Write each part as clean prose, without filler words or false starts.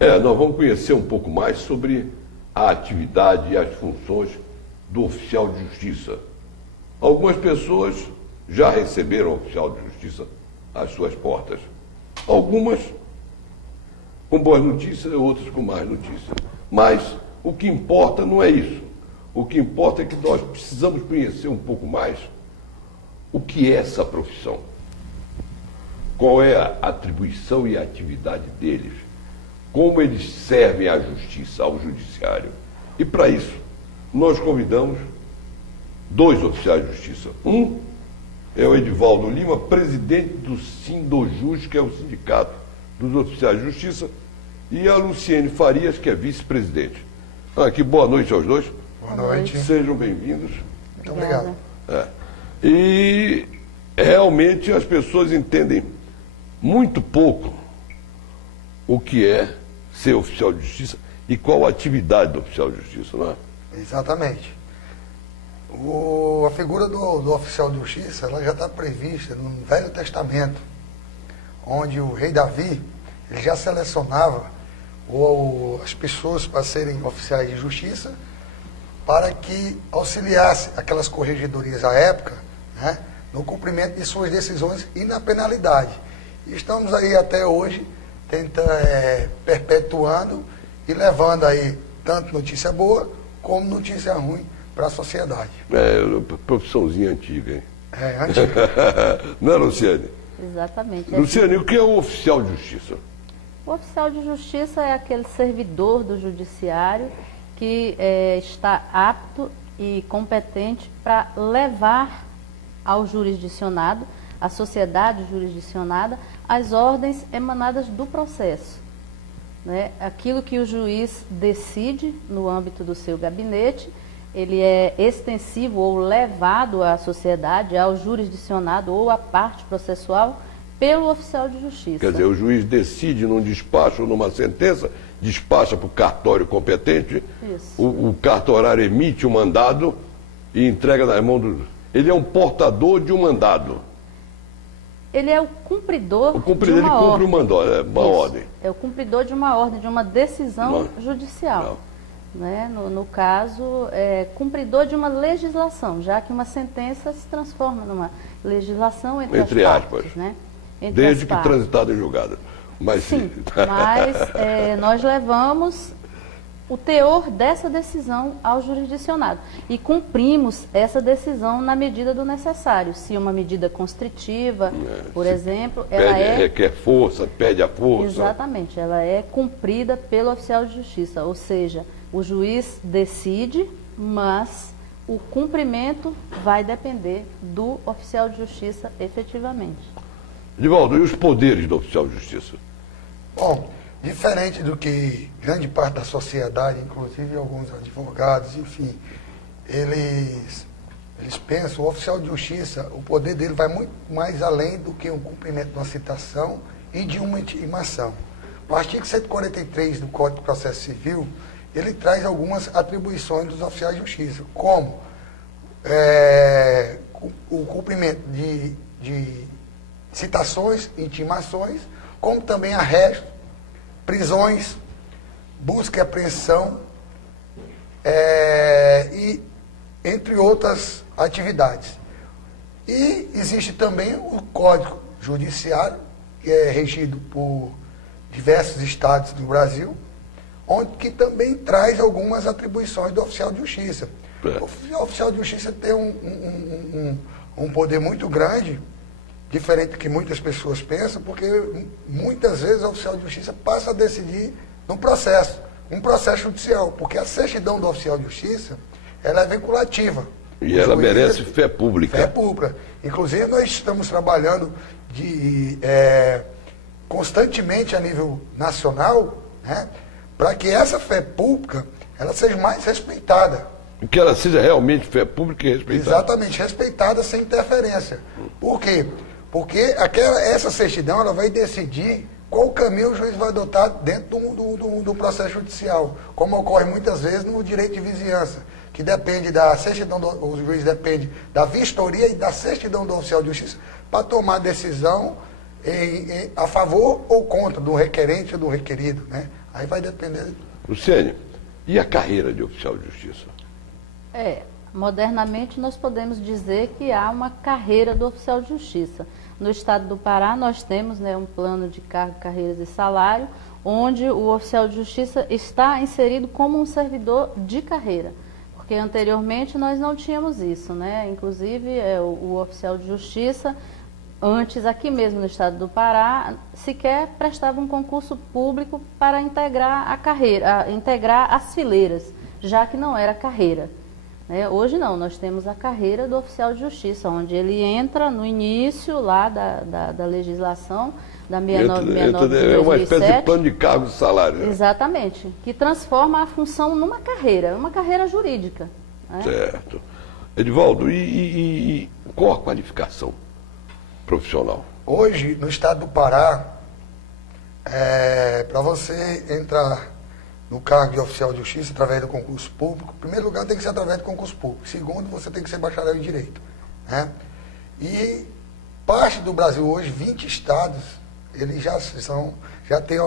Nós vamos conhecer um pouco mais sobre a atividade e as funções do oficial de justiça. Algumas pessoas já receberam o oficial de justiça às suas portas. Algumas com boas notícias e outras com más notícias. Mas o que importa não é isso. O que importa é que nós precisamos conhecer um pouco mais o que é essa profissão. Qual é a atribuição e a atividade deles. Como eles servem à justiça, ao judiciário. E para isso, nós convidamos 2 oficiais de justiça. Um é o Edivaldo Lima, presidente do Sindojus, que é o sindicato dos oficiais de justiça, e a Luciene Farias, que é vice-presidente. Aqui, boa noite aos dois. Boa noite. Sejam bem-vindos. Muito obrigado. E realmente as pessoas entendem muito pouco o que é ser oficial de justiça e qual a atividade do oficial de justiça, não é? Exatamente. A figura do oficial de justiça, ela já está prevista no Velho Testamento, onde o rei Davi, ele já selecionava as pessoas para serem oficiais de justiça, para que auxiliasse aquelas corregedorias à época, né, no cumprimento de suas decisões e na penalidade. E estamos aí até hoje perpetuando e levando aí tanto notícia boa como notícia ruim para a sociedade. Profissãozinha antiga, hein? Antiga. Não é, Luciane? Exatamente. Luciane, o que é o oficial de justiça? O oficial de justiça é aquele servidor do judiciário que está apto e competente para levar ao jurisdicionado, à sociedade jurisdicionada, as ordens emanadas do processo. Né? Aquilo que o juiz decide no âmbito do seu gabinete, ele é extensivo ou levado à sociedade, ao jurisdicionado ou à parte processual pelo oficial de justiça. Quer dizer, o juiz decide num despacho ou numa sentença, despacha para o cartório competente, Isso. O cartorário emite o mandado e entrega nas mãos do... Ele é um portador de um mandado. Ele é o cumpridor, O cumpridor, de uma ele cumpre ordem. uma ordem. É o cumpridor de uma ordem, de uma decisão judicial. Não. Né? No caso, cumpridor de uma legislação, já que uma sentença se transforma numa legislação entre as aspas. partes. Né? Desde que transitada em julgado. Mas, sim, mas nós levamos o teor dessa decisão ao jurisdicionado e cumprimos essa decisão na medida do necessário. Se uma medida constritiva, por exemplo, ela requer força, pede a força. Exatamente, ela é cumprida pelo oficial de justiça, ou seja, o juiz decide, mas o cumprimento vai depender do oficial de justiça efetivamente. Edivaldo, e os poderes do oficial de justiça? Bom, diferente do que grande parte da sociedade, inclusive alguns advogados, enfim, eles pensam, o oficial de justiça, o poder dele vai muito mais além do que um cumprimento de uma citação e de uma intimação. O artigo 143 do Código de Processo Civil, ele traz algumas atribuições dos oficiais de justiça, como o cumprimento de citações, intimações, como também arresto, prisões, busca e apreensão, e entre outras atividades. E existe também o Código Judiciário, que é regido por diversos estados do Brasil, onde que também traz algumas atribuições do oficial de justiça. O oficial de justiça tem um poder muito grande, diferente do que muitas pessoas pensam, porque muitas vezes o oficial de justiça passa a decidir um processo judicial, porque a certidão do oficial de justiça, ela é vinculativa. E ela merece fé pública. Fé pública. Inclusive, nós estamos trabalhando constantemente a nível nacional, né, para que essa fé pública ela seja mais respeitada. Que ela seja realmente fé pública e respeitada. Exatamente, respeitada sem interferência. Por quê? Porque essa certidão ela vai decidir qual caminho o juiz vai adotar dentro do processo judicial, como ocorre muitas vezes no direito de vizinhança, que depende da certidão, o juiz depende da vistoria e da certidão do oficial de justiça para tomar decisão a favor ou contra do requerente ou do requerido, né? Aí vai depender. Luciene, e a carreira de oficial de justiça? Modernamente nós podemos dizer que há uma carreira do oficial de justiça. No estado do Pará nós temos, né, um plano de cargo, carreiras e salário, onde o oficial de justiça está inserido como um servidor de carreira. Porque anteriormente nós não tínhamos isso, né? Inclusive o oficial de justiça, antes aqui mesmo no estado do Pará, sequer prestava um concurso público para integrar a carreira, integrar as fileiras, já que não era carreira. Hoje não, nós temos a carreira do oficial de justiça, onde ele entra no início lá da legislação, da 69 de 2007. É uma espécie de plano de cargo e salário. Né? Exatamente, que transforma a função numa carreira, uma carreira jurídica. Né? Certo. Edivaldo, e qual a qualificação profissional? Hoje, no estado do Pará, para você entrar no cargo de oficial de justiça através do concurso público, em primeiro lugar tem que ser através do concurso público, segundo você tem que ser bacharel em Direito. Né? E parte do Brasil hoje, 20 estados, eles já tem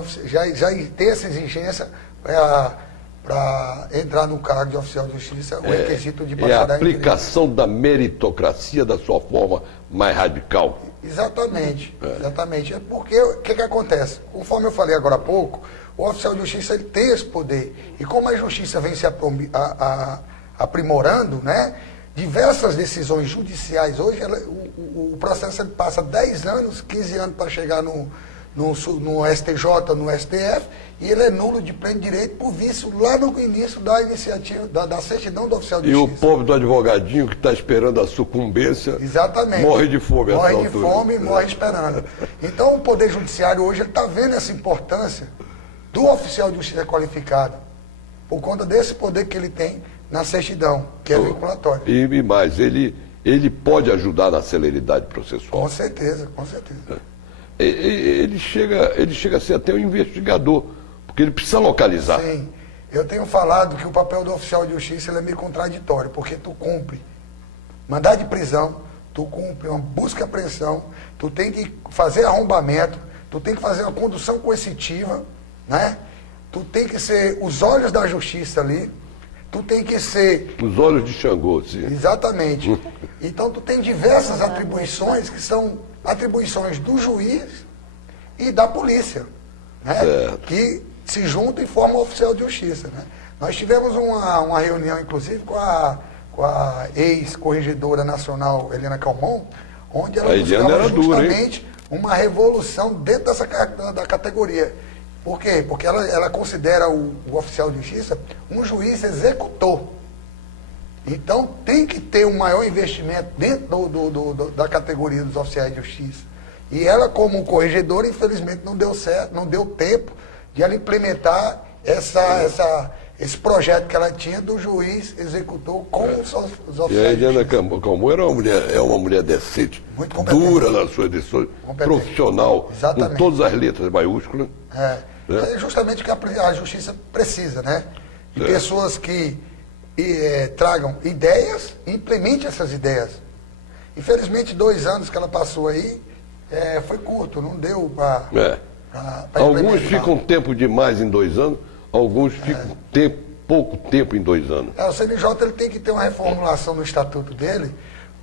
essa exigência para entrar no cargo de oficial de justiça, o requisito de bacharel em Direito. É a aplicação da meritocracia da sua forma mais radical. Exatamente, exatamente. É porque o que acontece? Conforme eu falei agora há pouco, o oficial de justiça ele tem esse poder. E como a justiça vem se aprimorando, né, diversas decisões judiciais hoje, o processo ele passa 10 anos, 15 anos para chegar no STJ, no STF, e ele é nulo de pleno direito por vício lá no início da iniciativa, da certidão do oficial de justiça. E o povo do advogadinho que está esperando a sucumbência, exatamente, morre de fome. Morre de fome e morre esperando. Então o Poder Judiciário hoje está vendo essa importância do oficial de justiça qualificado, por conta desse poder que ele tem na certidão, que é vinculatório. E mais, ele pode ajudar na celeridade processual. Com certeza, com certeza. Ele chega a ser até um investigador, porque ele precisa localizar. Sim, eu tenho falado que o papel do oficial de justiça ele é meio contraditório, porque tu cumpre mandado de prisão, tu cumpre uma busca e apreensão, tu tem que fazer arrombamento, tu tem que fazer uma condução coercitiva, né? Tu tem que ser os olhos da justiça ali, tu tem que ser... Os olhos de Xangô, sim. Exatamente. Então tu tem diversas atribuições que são atribuições do juiz e da polícia, né? Que se juntam e formam o oficial de justiça. Né? Nós tivemos uma reunião, inclusive, com a ex-corregedora nacional, Helena Calmon, onde ela buscava justamente uma revolução dentro da categoria. Por quê? Porque ela considera o oficial de justiça um juiz executor. Então tem que ter um maior investimento dentro da categoria dos oficiais de justiça. E ela, como corregedora, infelizmente não deu certo, não deu tempo de ela implementar esse projeto que ela tinha do juiz executor com os oficiais. E a Helena Calmon era uma mulher decente, muito dura nas suas decisões, profissional, exatamente, com todas as letras maiúsculas. É justamente o que a justiça precisa, né? De pessoas que tragam ideias e implementem essas ideias. Infelizmente, 2 anos que ela passou aí, foi curto, não deu para alguns ficam tempo demais em 2 anos, alguns ficam pouco tempo em 2 anos. O CNJ ele tem que ter uma reformulação no estatuto dele,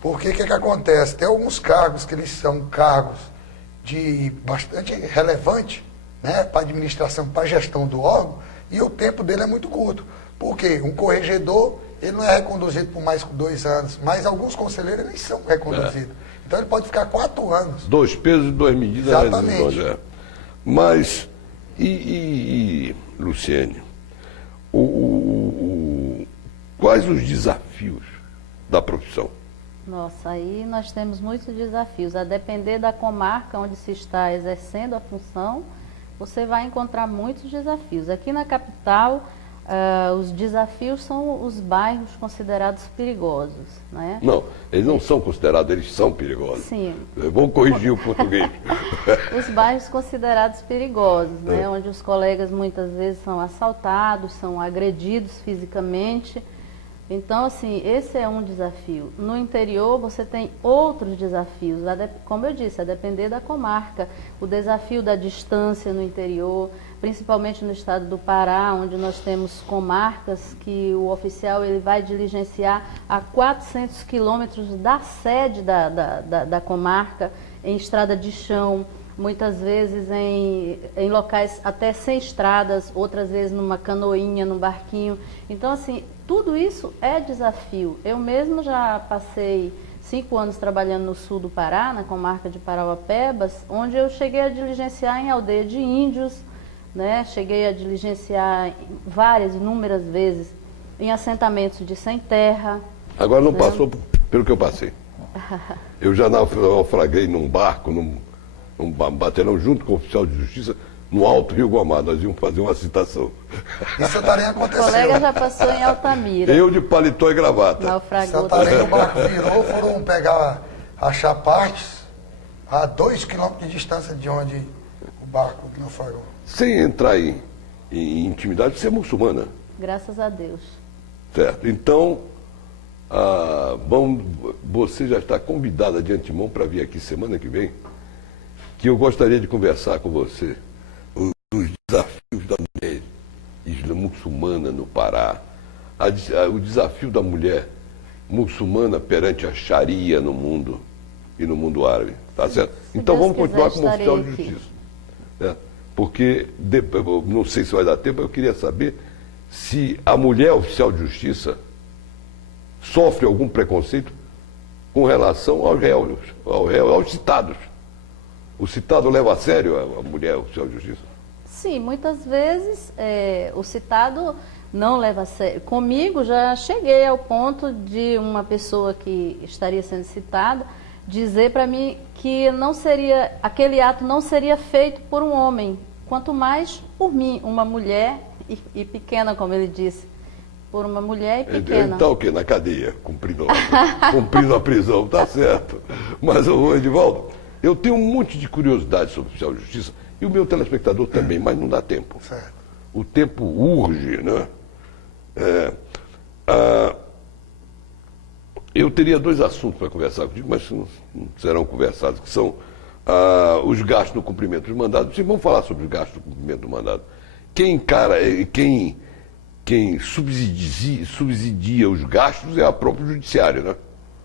porque o que acontece? Tem alguns cargos que eles são cargos de bastante relevante, né, para a administração, para a gestão do órgão, e o tempo dele é muito curto. Por quê? Um corregedor, ele não é reconduzido por mais que 2 anos, mas alguns conselheiros, eles são reconduzidos. Então ele pode ficar 4 anos. 2 pesos e 2 medidas. Exatamente. Mas, Luciene, quais os desafios da profissão? Nossa, aí nós temos muitos desafios. A depender da comarca onde se está exercendo a função, você vai encontrar muitos desafios. Aqui na capital, os desafios são os bairros considerados perigosos, né? Não, eles não são considerados, eles são perigosos. Sim. Vamos corrigir o português. Os bairros considerados perigosos, né? Onde os colegas muitas vezes são assaltados, são agredidos fisicamente, Então, assim, esse é um desafio. No interior, você tem outros desafios, como eu disse, a depender da comarca. O desafio da distância no interior, principalmente no estado do Pará, onde nós temos comarcas que o oficial ele vai diligenciar a 400 quilômetros da sede da comarca, em estrada de chão, muitas vezes em locais até sem estradas, outras vezes numa canoinha, num barquinho. Então, assim, tudo isso é desafio. Eu mesmo já passei 5 anos trabalhando no sul do Pará, na comarca de Parauapebas, onde eu cheguei a diligenciar em aldeia de índios, né? Cheguei a diligenciar inúmeras vezes em assentamentos de sem terra. Agora não passou pelo que eu passei. Eu já naufraguei num barco, num baterão junto com o oficial de justiça, no Alto Rio Guamá. Nós íamos fazer uma citação. Isso também O aconteceu. colega já passou em Altamira. Eu de paletó e gravata. Naufragou Santarém, o barco virou, foram achar partes a 2 quilômetros de distância de onde o barco naufragou. Sem entrar em intimidade, você é muçulmana. Graças a Deus. Certo. Então, você já está convidada de antemão para vir aqui semana que vem, que eu gostaria de conversar com você os desafios da mulher muçulmana no Pará, o desafio da mulher muçulmana perante a Sharia no mundo e no mundo árabe. Tá certo? Então Deus vamos continuar como estarei oficial de aqui. justiça. Né? Porque, não sei se vai dar tempo, eu queria saber se a mulher oficial de justiça sofre algum preconceito com relação aos réus, aos citados. O citado leva a sério a mulher oficial de justiça? Sim, muitas vezes o citado não leva a sério. Comigo já cheguei ao ponto de uma pessoa que estaria sendo citada dizer para mim que não seria, aquele ato não seria feito por um homem, quanto mais por mim, uma mulher e pequena, como ele disse. Por uma mulher e pequena. Ele está o quê? Na cadeia, cumprindo a prisão, tá certo. Mas, Edivaldo, eu tenho um monte de curiosidade sobre o oficial de justiça, e o meu telespectador também, mas não dá tempo. Certo. O tempo urge, né? Eu teria 2 assuntos para conversar contigo, mas não serão conversados, que são os gastos no cumprimento dos mandados. Sim, vamos falar sobre os gastos no cumprimento do mandado. Quem subsidia os gastos é a própria judiciário, né?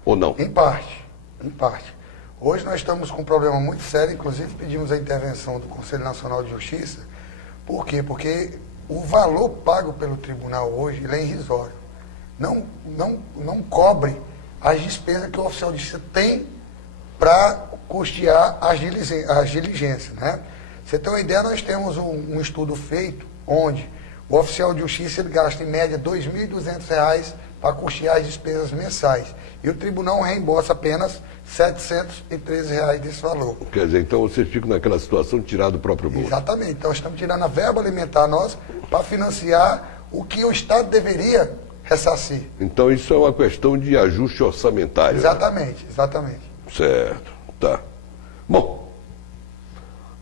Ou não? Em parte, em parte. Hoje nós estamos com um problema muito sério, inclusive pedimos a intervenção do Conselho Nacional de Justiça. Por quê? Porque o valor pago pelo tribunal hoje ele é irrisório. Não cobre as despesas que o oficial de justiça tem para custear as diligências. Né? Você tem uma ideia, nós temos um estudo feito onde o oficial de justiça ele gasta em média R$ 2.200 para custear as despesas mensais. E o tribunal reembolsa apenas R$ 713 desse valor. Quer dizer, então você fica naquela situação de tirar do próprio bolso. Exatamente. Então estamos tirando a verba alimentar nossa para financiar o que o Estado deveria ressarcir. Então isso é uma questão de ajuste orçamentário. Exatamente, exatamente. Certo, tá. Bom,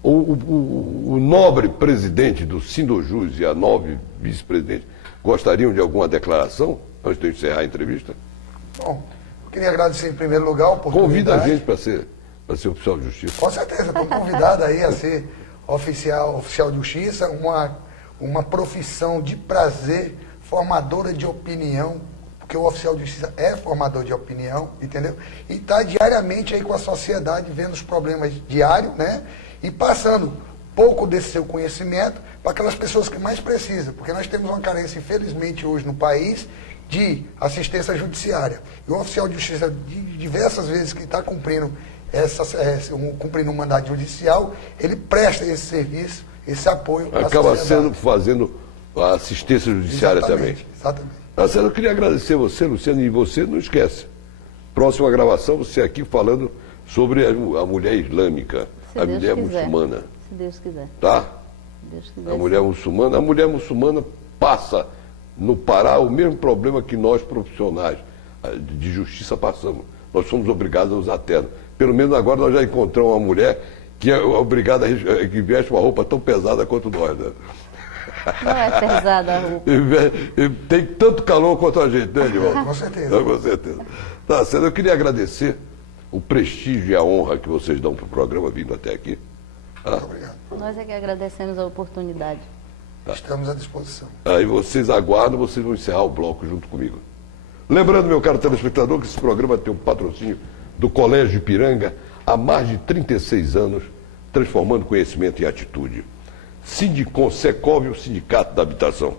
o nobre presidente do Sindojus e a nobre vice-presidente gostariam de alguma declaração antes de eu encerrar a entrevista? Bom, eu queria agradecer em primeiro lugar a oportunidade. Convida a gente para ser oficial de justiça. Com certeza, estou convidado aí a ser oficial de justiça, uma profissão de prazer, formadora de opinião, porque o oficial de justiça é formador de opinião, entendeu? E está diariamente aí com a sociedade, vendo os problemas diários, né? E passando pouco desse seu conhecimento para aquelas pessoas que mais precisam, porque nós temos uma carência, infelizmente, hoje no país, de assistência judiciária. E o oficial de justiça, de diversas vezes que está cumprindo um mandato judicial, ele presta esse serviço, esse apoio à Acaba sociedade. fazendo a assistência judiciária também. Exatamente. Marcelo, eu queria agradecer você, Luciano, e você não esquece. Próxima gravação, você aqui falando sobre a mulher islâmica, a mulher muçulmana. Se Deus quiser. Tá? Se Deus quiser. A mulher muçulmana passa no Pará o mesmo problema que nós profissionais de justiça passamos. Nós somos obrigados a usar terno. Pelo menos agora nós já encontramos uma mulher que é obrigada que veste uma roupa tão pesada quanto nós, né? Não é pesada a roupa. Tem tanto calor quanto a gente, né, Edivaldo? Com certeza. Com certeza. Tá certo. Eu queria agradecer o prestígio e a honra que vocês dão para o programa vindo até aqui. Muito obrigado. Nós é que agradecemos a oportunidade. Estamos à disposição. Aí vocês aguardam, vocês vão encerrar o bloco junto comigo. Lembrando, meu caro telespectador, que esse programa tem um patrocínio do Colégio Ipiranga há mais de 36 anos, transformando conhecimento em atitude. Sindicom Secov, o Sindicato da Habitação.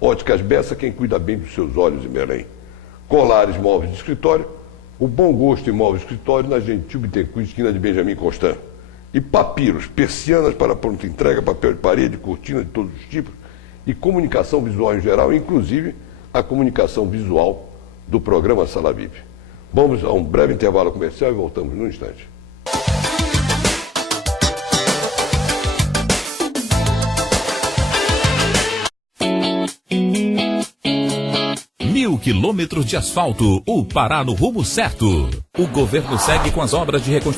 Óticas Bessa, quem cuida bem dos seus olhos em Belém. Colares Móveis de Escritório, o Bom Gosto em Móveis de Escritório, na Gentil Bittencourt, esquina de Benjamin Constant. E Papiros, persianas para pronta entrega, papel de parede, cortina de todos os tipos e comunicação visual em geral, inclusive a comunicação visual do programa Sala VIP. Vamos a um breve intervalo comercial e voltamos num instante. Mil quilômetros de asfalto, o Pará no rumo certo. O governo segue com as obras de reconstrução.